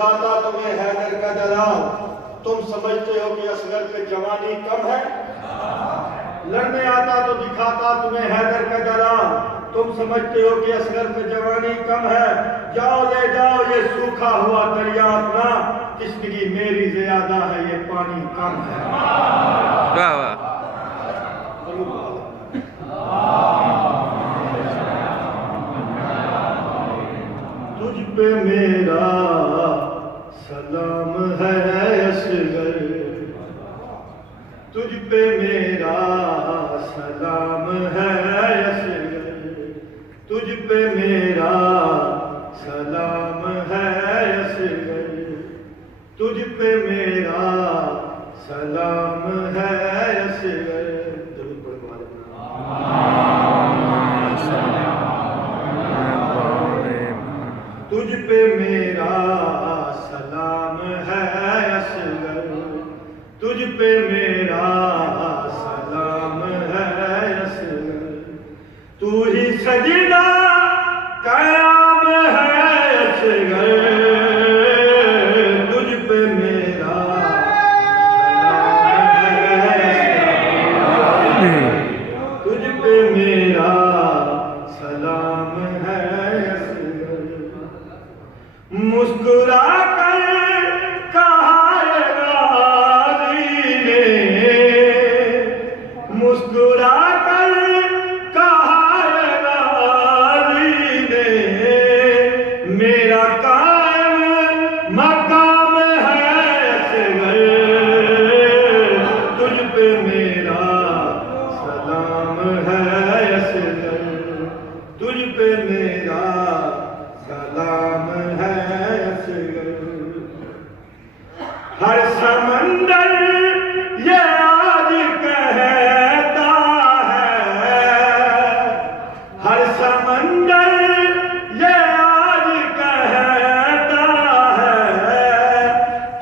दिखाता तुम्हें हैदर का जलाल, तुम समझते हो कि असगर पे जवानी कम है। लड़ने आता तो दिखाता तुम्हें हैदर का जलाल, तुम समझते हो कि असगर पे जवानी कम है। जाओ ले जाओ ये सूखा हुआ दरिया अपना, किश्ती मेरी ज्यादा है ये पानी कम है। वाह वाह। तुझ पे मेरा सलाम है असगर, तुझ पे मेरा सलाम है असगर, तुझ पे मेरा सलाम है असगर, तुझ पे मेरा सलाम है असगर। तुझ पे मेरा सलाम है असगर, तुझ पे मेरा सलाम है असगर, तू ही सजदा कयाम है असगर, तुझ पे मेरा सलाम है असगर, तुझ पे मेरा सलाम है असगर। मुस्कुरा कर कहा राज़ी ने, मुस्कुरा कर कहा राज़ी ने, मेरा कायम मकाम है असगर, तुझ पे मेरा सलाम है असगर, तुझ पे मेरा सलाम है असगर। हर समंदर ये आज कहता है, हर समंदर ये आज कहता है,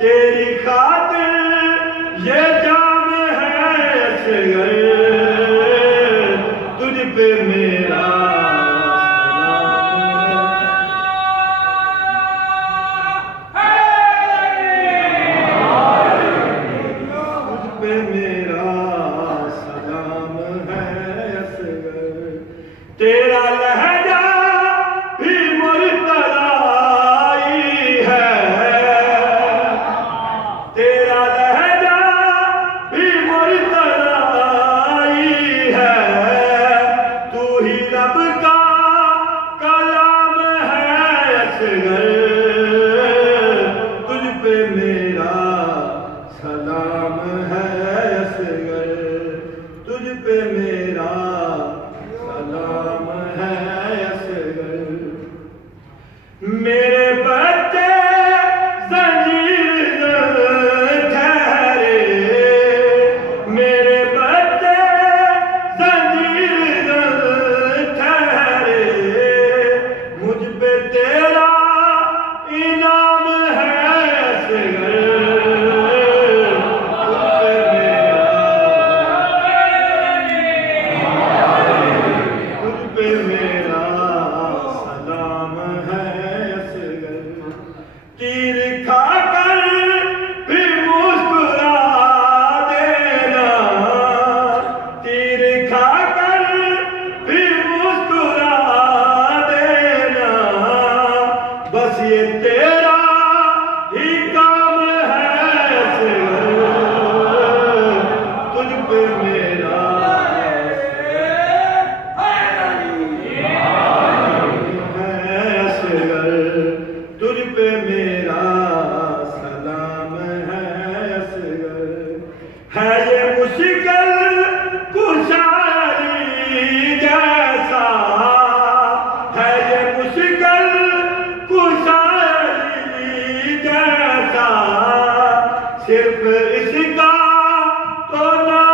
तेरी खातिर ये जाम है असगर, तुझ पे मेरा तेरा लहजा भी मुर्तज़ाई है, तेरा लहजा भी मुर्तज़ाई है, तू ही रब का कलाम है असगर, तुझ पे मेरा सलाम है असगर, तुझ पे मेरा सलाम है असगर। मेरे बच्चे ज़ंजीर ठहरे, मेरे बच्चे ज़ंजीर ठहरे, मुझ पे तेरा इनाम है असगर, पे मेरा सलाम है असगर। तीर खाकर भी मुस्कुरा देना, तीर खाकर भी मुस्कुरा देना, बस ये तेरा ही काम है असगर, तुझ पे मेरा तुझ पे मेरा सलाम है असगर। है ये मुश्किल कुशारी जैसा, है ये मुश्किल कुशारी जैसा, सिर्फ इसका तो ना